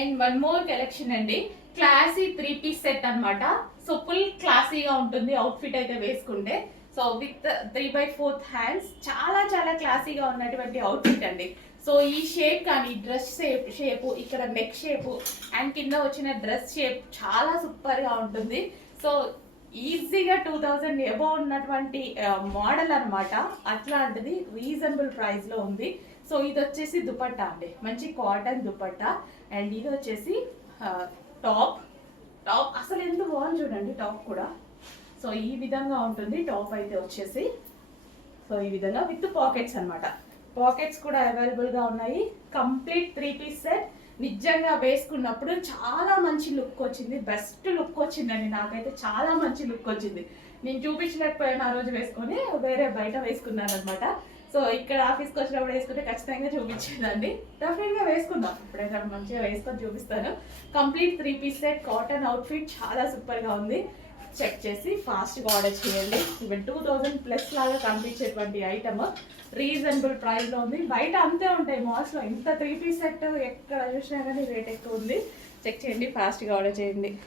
And one more collection అండి, classy 3 piece set అన్నమాట. So full క్లాసీగా ఉంటుంది అవుట్ఫిట్ అయితే వేసుకుంటే. సో విత్ 3/4 హ్యాండ్స్, చాలా చాలా క్లాసీగా ఉన్నటువంటి అవుట్ఫిట్ అండి. సో ఈ షేప్ కానీ, డ్రెస్ షేపు, ఇక్కడ నెక్ షేపు అండ్ కింద వచ్చిన డ్రెస్ షేప్ చాలా సూపర్గా ఉంటుంది. సో ఈజీగా 2000 ఎబో ఉన్నటువంటి మోడల్ అనమాట. అట్లాంటిది రీజనబుల్ ప్రైస్లో ఉంది. సో ఇది వచ్చేసి దుపట్టా అండి, మంచి కాటన్ దుపట్టా. అండ్ ఇది వచ్చేసి టాప్. టాప్ అసలు ఎంత బాగుంది చూడండి, టాప్ కూడా. సో ఈ విధంగా ఉంటుంది టాప్ అయితే వచ్చేసి. సో ఈ విధంగా విత్ పాకెట్స్ అనమాట. పాకెట్స్ కూడా అవైలబుల్గా ఉన్నాయి. Complete 3 piece set. నిజంగా వేసుకున్నప్పుడు చాలా మంచి లుక్ వచ్చింది, బెస్ట్ లుక్ వచ్చిందండి. నాకైతే చాలా మంచి లుక్ వచ్చింది. నేను చూపించలేకపోయాను ఆ రోజు వేసుకొని, వేరే బయట వేసుకున్నాను అనమాట. సో ఇక్కడ ఆఫీస్కి వచ్చినప్పుడు వేసుకుంటే ఖచ్చితంగా చూపించేదండి. డెఫినెట్గా వేసుకుందాం, ఇప్పుడైతే మంచిగా వేసుకొని చూపిస్తాను. Complete 3 piece set cotton outfit చాలా సూపర్గా ఉంది. చెక్ చేసి ఫాస్ట్గా ఆర్డర్ చేయండి. ఈవెన్ 2000+ లాగా కనిపించేటువంటి ఐటమ్ రీజనబుల్ ప్రైస్లో ఉంది. బయట అంతే ఉంటాయి మాల్స్లో, ఇంత 3 పీస్ సెట్ ఎక్కడ చూసినా కానీ రేట్ ఎక్కువ ఉంది. చెక్ చేయండి, ఫాస్ట్గా ఆర్డర్ చేయండి.